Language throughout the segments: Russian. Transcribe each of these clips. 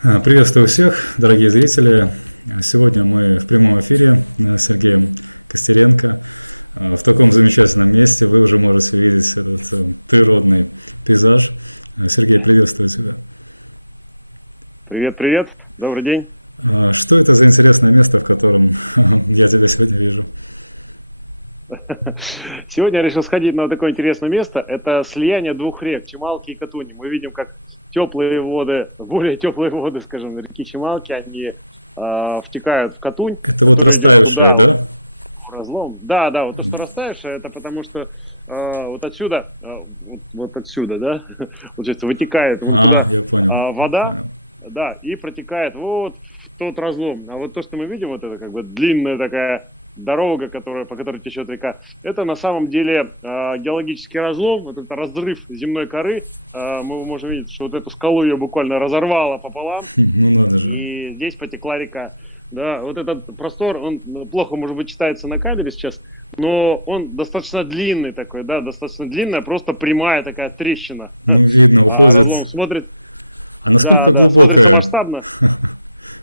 Приветствую всех, дорогие зрители. Сегодня мы в прямом эфире с Сергеем Костеренко. В таком замечательном месте вы уже можете увидеть этот природный пейзаж. Сергей, приветствую тебя. Привет, привет, добрый день. Что это за интересное место, в котором я тебя сегодня вижу? Сегодня я решил сходить на такое интересное место. Это слияние двух рек, Чималки и Катуни. Мы видим, как теплые воды, более теплые воды, скажем, реки Чималки, они втекают в Катунь. Это вот растаявшее, да? Разлом. Да, вот то, что растаявшее, это потому что вот отсюда, вот отсюда, да, получается, вытекает вот туда, я понял. вода, Понял. да, и протекает вот в тот разлом. А вот то, что мы видим, вот это как бы длинная такая дорога, по которой течет река, это на самом деле геологический разлом, вот это разрыв земной коры. Мы можем видеть, что вот эту скалу ее буквально разорвало пополам. Ну надо же. И здесь потекла река. Да, вот этот простор, он плохо, может быть, читается на камере сейчас, но он достаточно длинный такой, да, достаточно длинная, просто прямая такая трещина. Ну видно, уходит. Разлом смотрит. А насколько Да, глубокая масштабно.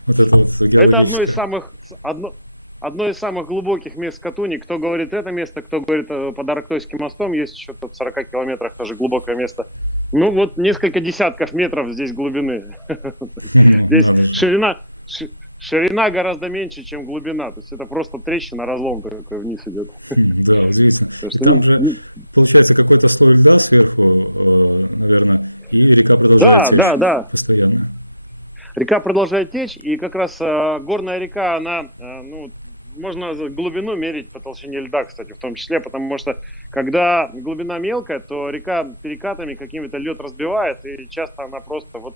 вот это вот геологическое? Это одно из самых глубоких мест Катуни. Кто говорит это место, кто говорит под Арктойским мостом, есть еще тут в 40 километрах тоже глубокое место. Ну вот несколько десятков метров здесь глубины. Здесь ширина гораздо меньше, чем глубина. То есть это просто трещина, разлом такой вниз идет. Да, удивительно. И там же получается какой-то слой льда сверху, наверное, и река продолжает течь постоянно. Река продолжает течь, и как раз горная река, она, можно глубину мерить по толщине льда, кстати, в том числе, потому что когда глубина мелкая, то река перекатами какими-то лед разбивает, и часто она просто вот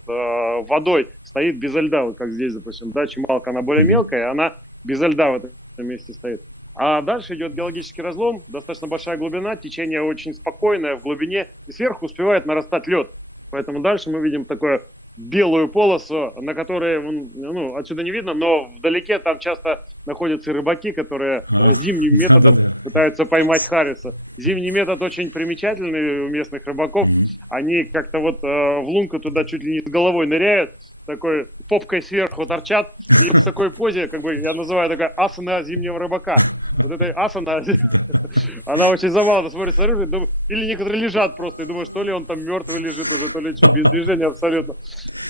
водой стоит без льда, вот как здесь, допустим, да, Чималка, она более мелкая, она без льда в этом месте стоит. А дальше идет геологический разлом, достаточно большая глубина, течение очень спокойное в глубине, и сверху успевает нарастать лед. Поэтому дальше мы видим такое белую полосу, на которой, отсюда не видно, но вдалеке там часто находятся рыбаки, которые зимним методом пытаются поймать хариса. Зимний метод очень примечательный у местных рыбаков. Они как-то вот в лунку туда чуть ли не с головой ныряют, такой попкой сверху торчат, и в такой позе, как бы я называю такая асана зимнего рыбака. Вот этой асана, она очень забавно смотрится снаружи, или некоторые лежат просто, и думаю, что ли он там мертвый лежит, то ли что, без движения абсолютно.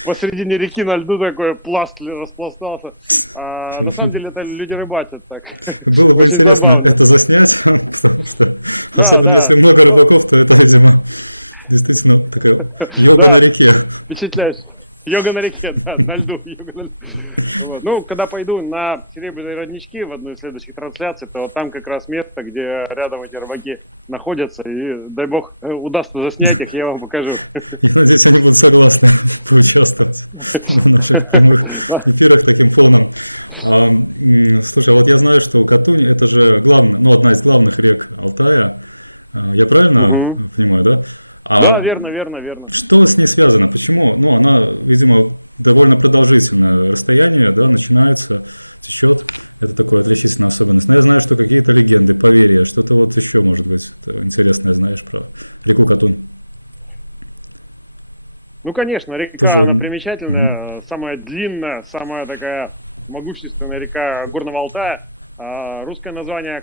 Посередине реки на льду такой пласт распластался. На самом деле это люди рыбачат так. Было бы интересно это заснять, потому что, особенно если много рыбаков, то это, видимо, действительно такая йога на реке. Впечатляешь. Йога на реке, да, на льду. Вот. Ну, когда пойду на Серебряные роднички в одну из следующих трансляций, то там как раз место, где рядом эти рыбаки находятся, и дай бог удастся заснять их, я вам покажу. Я надеюсь, они будут согласны поучаствовать в наших прямых эфирах таким фоном. Слушай, вот я знаю, что Катунь это же одна из главных рек Алтая. Я правильно понимаю, да? Да, верно. Что с ней связано? Почему? Она, видимо, довольно продолжительное расстояние, да, начинается, течет. Это такая отличительная особенность. Но я знаю, что какие-то легенды, поверья, что-то вот еще, может быть, интересное знаешь про реку Катунь. Ну, конечно, река, она примечательная, самая длинная, самая такая могущественная река Горного Алтая. Русское название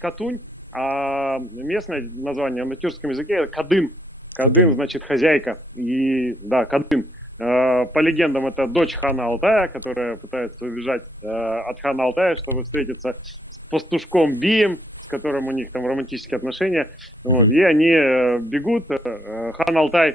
Катунь, а местное название на тюркском языке Кадым. Кадым значит хозяйка. И да, Кадым. По легендам, это дочь хана Алтая, которая пытается убежать от хана Алтая, чтобы встретиться с пастушком Бием, с которым у них там романтические отношения. Вот, и они бегут. Хан Алтай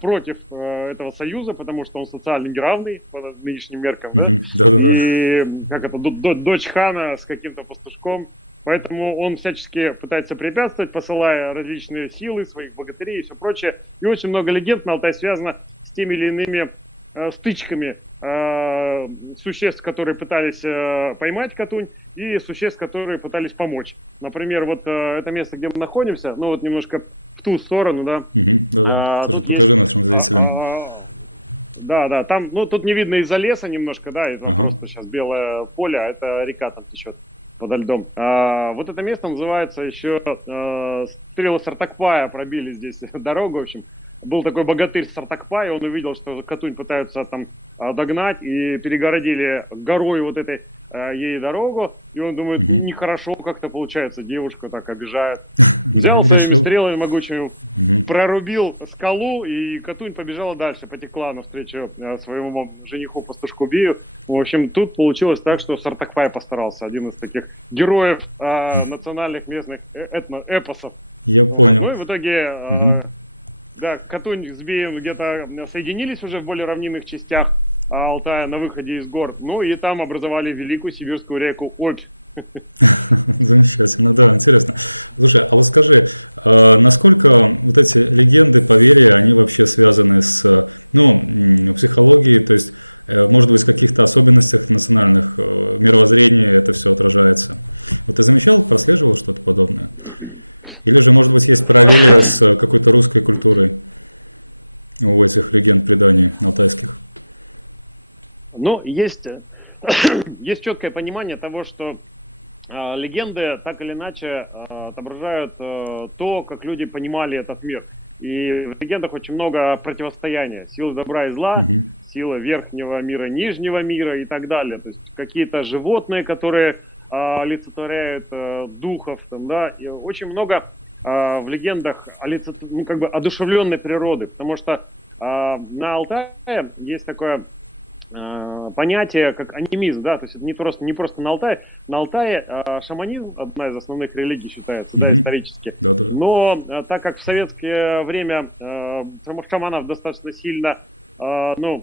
против этого союза, потому что он социально неравный по нынешним меркам. И как это, дочь хана с каким-то пастушком. Поэтому он всячески пытается препятствовать, посылая различные силы, своих богатырей и все прочее. И очень много легенд на Алтае связано с теми или иными стычками существ, которые пытались поймать Катунь, и существ, которые пытались помочь. Например, вот это место, где мы находимся, вот немножко в ту сторону, да. Тоже покажи нашим зрителям. Да, там, тут не видно из-за леса немножко, да, из-за просто сейчас белое поле, а это река там течет подо льдом. Вот это место называется еще стрелы Сартакпая пробили здесь дорогу, в общем. был такой богатырь Сартакпай, он увидел, что Катунь пытаются там догнать, и перегородили горой вот этой ей дорогу, и он думает, нехорошо как-то получается, девушку так обижают. Взял своими стрелами могучими, прорубил скалу, и Катунь побежала дальше, потекла навстречу своему жениху пастушку Бию. В общем, тут получилось так, что Сартакпай постарался, один из таких героев национальных местных эпосов. Я понял. Ну и в итоге да, Катунь с Бием где-то соединились уже в более равнинных частях Алтая на выходе из гор, ну и там образовали великую сибирскую реку Обь. Замечательно, да, интересно. Слушай, а вот скажи, насколько вот эти легенды, поверья, они вообще связаны с, ну, психологией, то есть, может быть, в каких-то особенностях национальных мировоззрения это все отражается? Вот ты замечал, прослеживал что-то подобное? Или же, может быть, есть параллели с какой-то русской культурой у этих легенд, преданий алтайских? Ну, есть четкое понимание того, что легенды так или иначе отображают то, как люди понимали этот мир. И в легендах очень много противостояния. Силы добра и зла, сила верхнего мира, нижнего мира и так далее. То есть какие-то животные, которые олицетворяют духов. Там, да, и очень много в легендах ну, как бы одушевленной природы. Потому что на Алтае есть такое понятие, как анимизм, да, то есть это не просто на Алтае. На Алтае шаманизм одна из основных религий считается, да, исторически. Да-да. Но так как в советское время шаманов достаточно сильно, ну,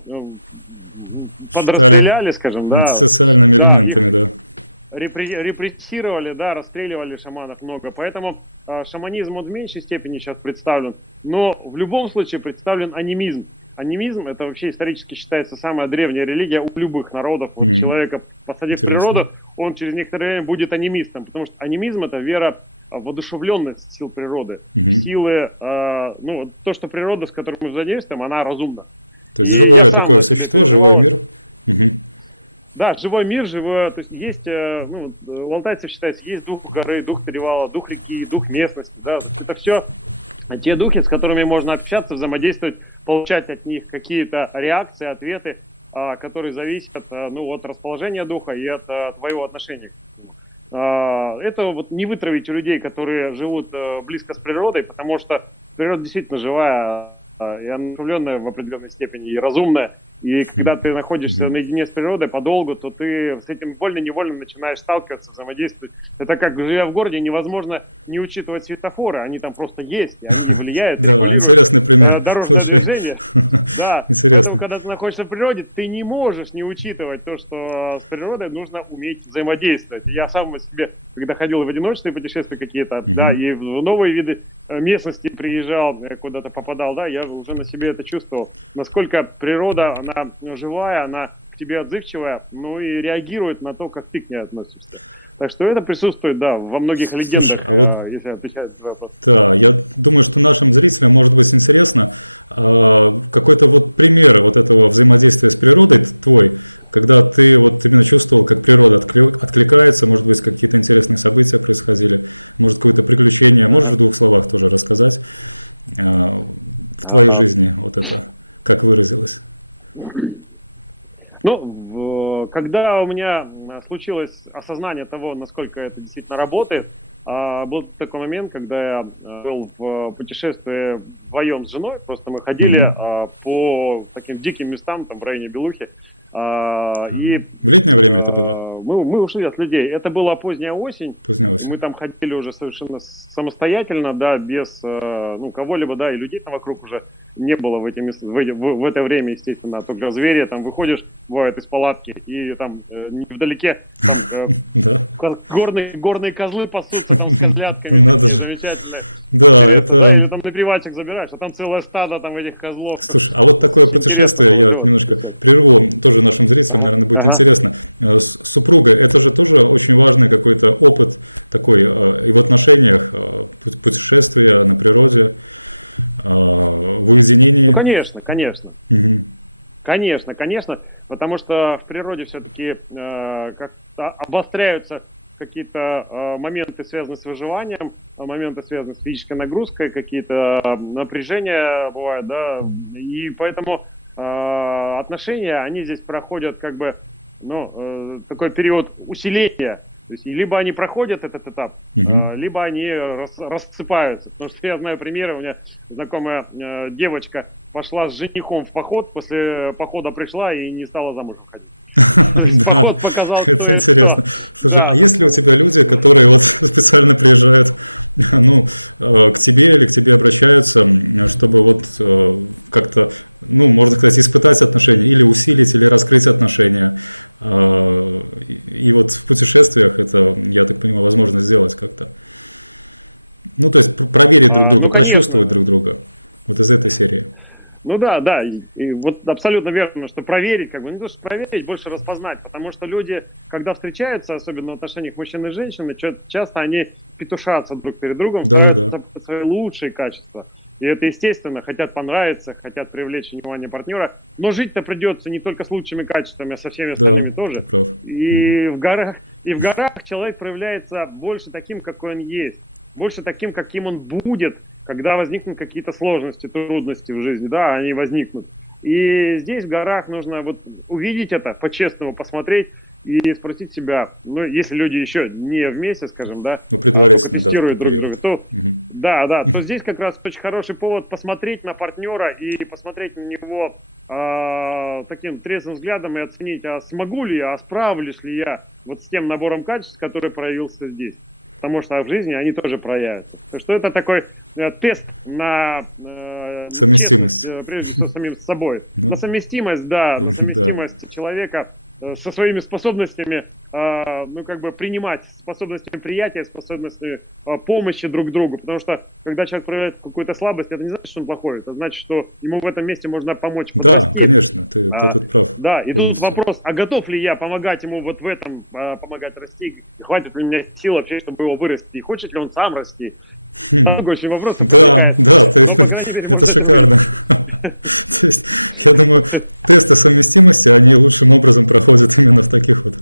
подразделяли, скажем, да. Социальными элементами, да. Репрессировали, да, расстреливали шаманов много, поэтому шаманизм он в меньшей степени сейчас представлен, но в любом случае представлен анимизм. Анимизм — это вообще исторически считается самая древняя религия у любых народов. Вот человека, посадив в природу, он через некоторое время будет анимистом, потому что анимизм — это вера в воодушевленность сил природы, силы, ну, то, что природа, с которой мы взаимодействуем, она разумна. То есть живое такое существо, живой мир. Да, живой мир, живое, то есть есть, ну, у алтайцев считается, есть дух горы, дух перевала, дух реки, дух местности, да, это все те духи, с которыми можно общаться, взаимодействовать, получать от них какие-то реакции, ответы, которые зависят, ну, от расположения духа и от твоего отношения. Это вот не вытравить у людей, которые живут близко с природой, потому что природа действительно живая и одушевленная в определенной степени, и разумная. И когда ты находишься наедине с природой подолгу, то ты с этим вольно-невольно начинаешь сталкиваться, взаимодействовать. Это как, живя в городе, невозможно не учитывать светофоры, они там просто есть, и они влияют да, интересный пример. Дорожное движение. Да. Интересно. Поэтому, когда ты находишься в природе, ты не можешь не учитывать то, что с природой нужно уметь взаимодействовать. Я сам себе, когда ходил в одиночные путешествия какие-то, да, и в новые виды местности приезжал, куда-то попадал, да, я уже на себе это чувствовал. Насколько природа, она живая, она к тебе отзывчивая, ну и реагирует на то, как ты к ней относишься. Так что это присутствует, да, во многих легендах. Слушай, а вот, если отвечать на вопрос. Да, я думаю, что нашим зрителям может быть интересно какой-то вот пример вот этого взаимодействия с природой твой, когда ты вот именно чувствовал, как природа откликается, может быть, какие-то интересные события происходили, может, какое-то приключение, можешь в двух словах тоже рассказать в твоей жизни вот это, как выразилось? Ну, когда у меня случилось осознание того, насколько это действительно работает, был такой момент, когда я был в путешествии вдвоем с женой, просто мы ходили по таким диким местам, там в районе Белухи. И в летнее время это было? Мы ушли от людей. Это была поздняя осень. Поздняя осень. Мы там ходили уже совершенно самостоятельно, да, без ну, кого-либо, да, и людей там вокруг уже не было в это время, естественно. Только звери, там выходишь, бывает, из палатки, и там вдалеке там, горные козлы пасутся там с козлятками. Надо же. Замечательно. Да, это... Или там на приватчик забираешь, а там целое стадо там этих козлов. Слушай, а вот такое путешествие, я немножко прерву, тоже нашим зрителям, наверное, будет интересно. С супругой, это же тоже очень важный какой-то опыт такой и в отношениях, путешествия на природе, в уединении. Ну, конечно, конечно. Угу. Конечно, потому что в природе все-таки как-то обостряются какие-то моменты, связанные с выживанием, моменты, связанные с физической нагрузкой, какие-то напряжения бывают, да, и поэтому отношения, они здесь проходят как бы, ну, такой период усиления. То есть либо они проходят этот этап, либо они рассыпаются. Потому что я знаю примеры, у меня знакомая девочка пошла с женихом в поход, после похода пришла и не стала замуж выходить. Да, это интересно. Слушай, а есть ли у тебя люди, которые вот специально приезжают, ну, к тебе или к тебе обращаются, чтобы вот как-то, ну, можно сказать, испытать отношения, или усилить, или раскрыть отношения? И вот в путешествиях это, я так понимаю, возможно сделать как-то. Ну, то есть проверить друг друга, прочувствовать друг друга. Вот из этой серии. Ну да, и вот абсолютно верно, что проверить, как бы, не то, что проверить, больше распознать, потому что люди, когда встречаются, особенно в отношениях мужчин и женщин, часто они петушатся друг перед другом, стараются свои лучшие качества. И это естественно, хотят понравиться, хотят привлечь внимание партнера, но жить-то придется не только с лучшими качествами, а со всеми остальными тоже. Прав. И в горах человек проявляется больше таким, какой он есть, больше таким, каким он будет, когда возникнут какие-то сложности, трудности в жизни, да, они возникнут. И здесь в горах нужно вот увидеть это, по-честному посмотреть и спросить себя, ну, если люди еще не вместе, скажем, да, ну, предварительно, тестируют друг друга, то, то здесь как раз очень хороший повод посмотреть на партнера и посмотреть на него таким трезвым взглядом и оценить, а смогу ли я, а справлюсь ли я вот с тем набором качеств, который проявился здесь. Потому что в жизни они тоже проявятся. То что это такой тест на совместимость. Прежде всего, самим собой. На совместимость, да, на совместимость человека со своими способностями, ну, как бы принимать, способностями приятия, способностями помощи друг другу. Потому что, когда человек проявляет какую-то слабость, это не значит, что он плохой. Это значит, что ему в этом месте можно помочь. Да, конечно, ты тут прав. Да, и тут вопрос, а готов ли я помогать ему вот в этом, помогать расти? Хватит ли у меня сил вообще, чтобы его вырасти? И хочет ли он сам расти? Такой очень вопрос. Да, это шикарно. То есть, я думаю, тесты совместимости, они лучшим образом проходят именно в таких вот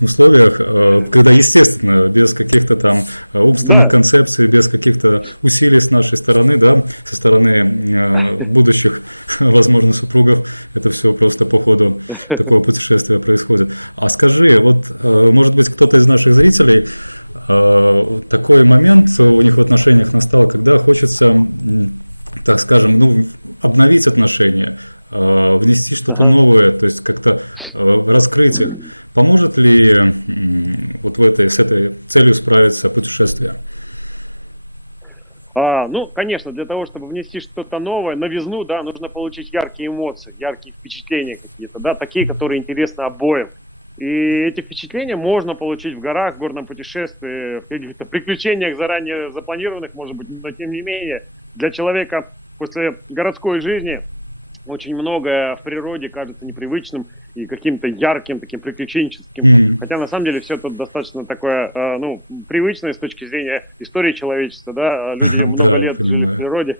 условиях, когда, естественно, без каких-то там умственных концепций, без каких-то усилий с нашей стороны, да, со стороны будущих, возможно, супругов, это все просто по ходу такого путешествия происходит. А скажи, вот, может быть, кто-то из наших зрителей, такой момент у них в отношениях настал, когда хочется, так скажем, ну, обновить отношения, внести что-то новое, то есть как-то раскрыть их. Поможет ли вот с этой целью справиться путешествие? Ну, конечно, для того, чтобы внести что-то новое, новизну, да, нужно получить яркие эмоции, яркие впечатления какие-то, да, такие, которые интересны обоим. И эти впечатления можно получить в горах, в горном путешествии, в каких-то приключениях заранее запланированных, может быть, но тем не менее, для человека после городской жизни очень многое в природе кажется непривычным и каким-то ярким, таким приключенческим. Хотя на самом деле все тут достаточно такое, ну, привычное с точки зрения истории человечества, да, люди много лет жили в природе,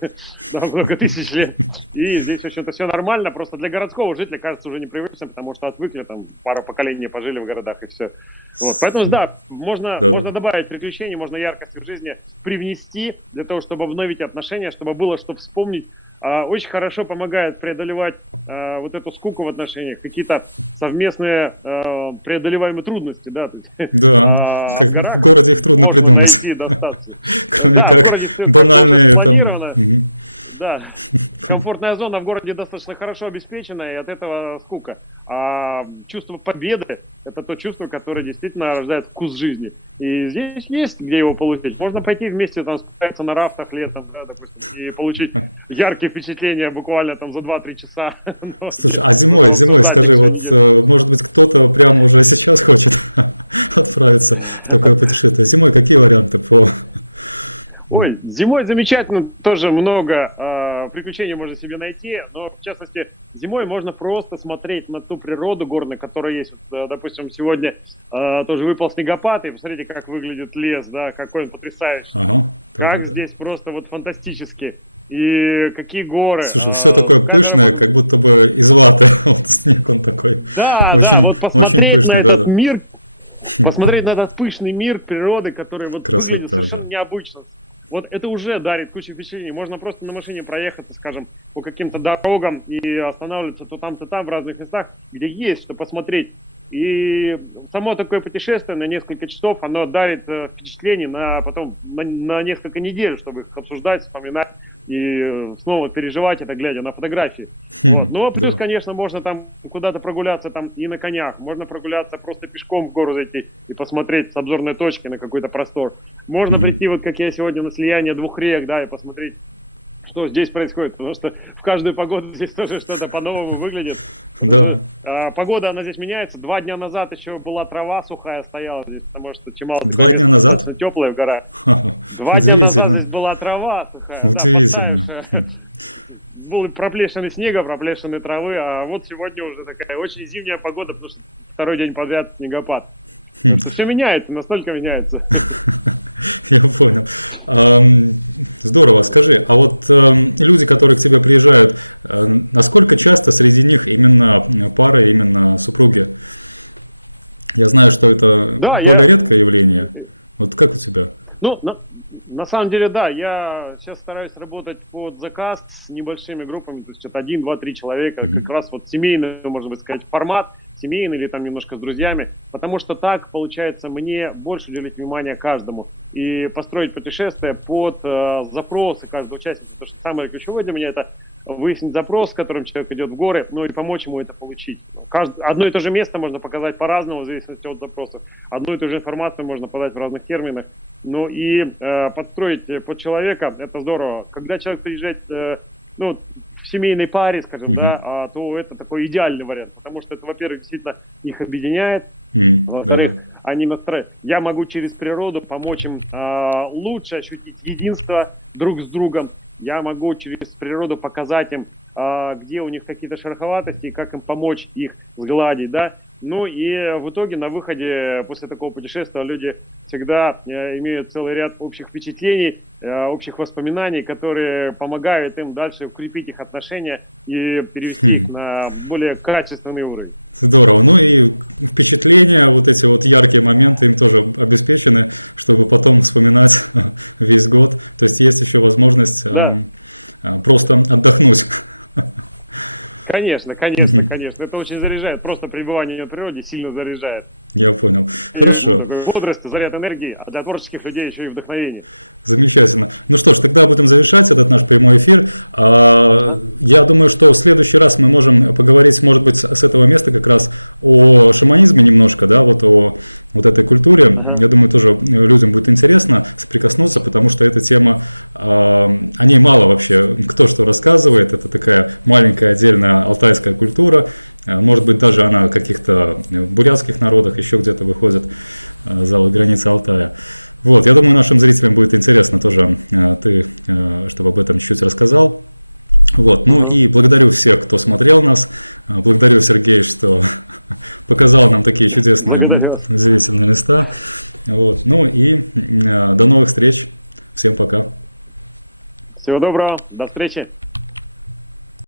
много тысяч лет, и здесь, в общем-то, все нормально, просто для городского жителя кажется уже непривычным, потому что отвыкли, там, пару поколений пожили в городах и все. Вот, поэтому, да, можно добавить приключений, можно яркости в жизни привнести для того, чтобы обновить отношения, чтобы было что вспомнить. Очень хорошо помогает преодолевать вот эту скуку в отношениях, какие-то совместные преодолеваемые трудности, да. Да, в городе их трудно придумать. Кроме как банальные там. Да, комфортная зона в городе достаточно хорошо обеспечена, и от этого скука. А чувство победы – это то чувство, которое действительно рождает вкус жизни. И здесь есть где его получить. Можно пойти вместе там спускаться на рафтах летом, да, допустим, и получить яркие впечатления буквально там за 2-3 часа. Слушай, а зимой, скажи, вот может быть кто-то прямо уже сейчас хочет отправиться в такое путешествие. Зимой какие варианты по... Ой, зимой замечательно, тоже много приключений можно себе найти, но в частности зимой можно просто смотреть на ту природу горную, которая есть. Вот, допустим, сегодня тоже выпал снегопад, и посмотрите, как выглядит лес, да, какой он потрясающий. Здесь просто вот фантастически. И какие горы. Слушай, все такое пышное, как будто бы из ваты. Вот снег он такой. Да, очень, вот посмотреть очень пышный, на этот мир. посмотреть на этот пышный мир природы, который вот Красота, выглядит совершенно да. необычно. Вот это уже дарит кучу впечатлений. Можно просто на машине проехаться, скажем, по каким-то дорогам и останавливаться то там в разных местах, где есть что посмотреть. И само такое путешествие на несколько часов, оно дарит впечатлений потом на несколько недель, чтобы их обсуждать, вспоминать и снова переживать это, глядя на фотографии. Вот. Ну, плюс, Да. конечно, можно там куда-то прогуляться там и на конях, можно прогуляться просто пешком в гору зайти и посмотреть с обзорной точки на какой-то простор. Можно прийти, вот как я сегодня, на слияние двух рек, да, и посмотреть, что здесь происходит, потому что в каждую погоду здесь тоже что-то по-новому выглядит. Да. Погода, она здесь меняется. 2 дня назад еще была трава сухая, стояла здесь, потому что Чемал 2 дня назад? теплая в горах. Ха-ха. 2 дня назад Удивительно. здесь была трава сухая, Удивительно. да, подтаявшая. Был проплешины снега, проплешины травы, а вот сегодня уже такая очень зимняя погода, потому что второй день подряд снегопад. Все меняется, настолько меняется. Я понял. Здорово. Скажи, а вот люди, которые к тебе приезжают, насколько часто среди них именно пары, именно супруги? Я знаю, что это Да, более редкое явление. Вот как у тебя? Ну, на самом деле, да, я сейчас стараюсь работать под заказ с небольшими группами, то есть это 1, 2, 3 человека, как раз вот семейный, можно быть сказать, формат, семейный или там немножко с друзьями, потому что так получается мне больше уделить внимание каждому и построить путешествие под запросы каждого участника, потому что самое ключевое для меня это выяснить запрос, с которым человек идет в горы, ну и помочь ему это получить. Одно и то же место можно показать по-разному, в зависимости от запросов. Одну и ту же информацию можно подать в разных терминах. Ну и подстроить под человека, это здорово. Когда человек приезжает в семейной паре, скажем, да, то это такой идеальный вариант, потому что это, во-первых, действительно их объединяет, во-вторых, они настроят. Я могу через природу помочь им лучше ощутить единство друг с другом. Я могу через природу показать им, где у них какие-то шероховатости и как им помочь их сгладить, да. Ну и в итоге на выходе после такого путешествия люди всегда имеют целый ряд общих впечатлений, общих воспоминаний, которые помогают им дальше укрепить их отношения и перевести их на более качественный уровень. Здорово. Ну и впечатления, вот эти вот яркие моменты им тоже обеспечены, чтобы потом вспоминать весь год. То есть есть еще возможность просто отдохнуть. Конечно, конечно, конечно. Это очень заряжает. Просто пребывание на природе сильно заряжает. Я понял. Хорошо. Бодрость, заряд энергии, а для творческих людей еще и вдохновение. Замечательно. Ну что ж, тогда будем завершать этот наш прямой эфир. Я думаю, что в следующий раз мы можем поговорить, может быть, с этого места как раз о шаманизме немножко, да, вот о вот этой культуре. Я думаю, тоже людям будет интересно соприкоснуться, потому что эта тема, о ней мало вообще кто что рассказывает. Это такая маленькая отдельная алтайская культура. Может быть, даже она в каких-то бурятских народах еще где-то выходит за вот границы Алтая. Вот, я думаю, нашим зрителям будет интересно тоже, чтобы об этом чуть-чуть рассказал. Вот, ну и благодарю всех, кто смотрел нас. Благодарю, Сергей, что показал нам такие чудесные, удивительные места. Вот, ну и до новых встреч. Всем пока. Всего доброго. До встречи.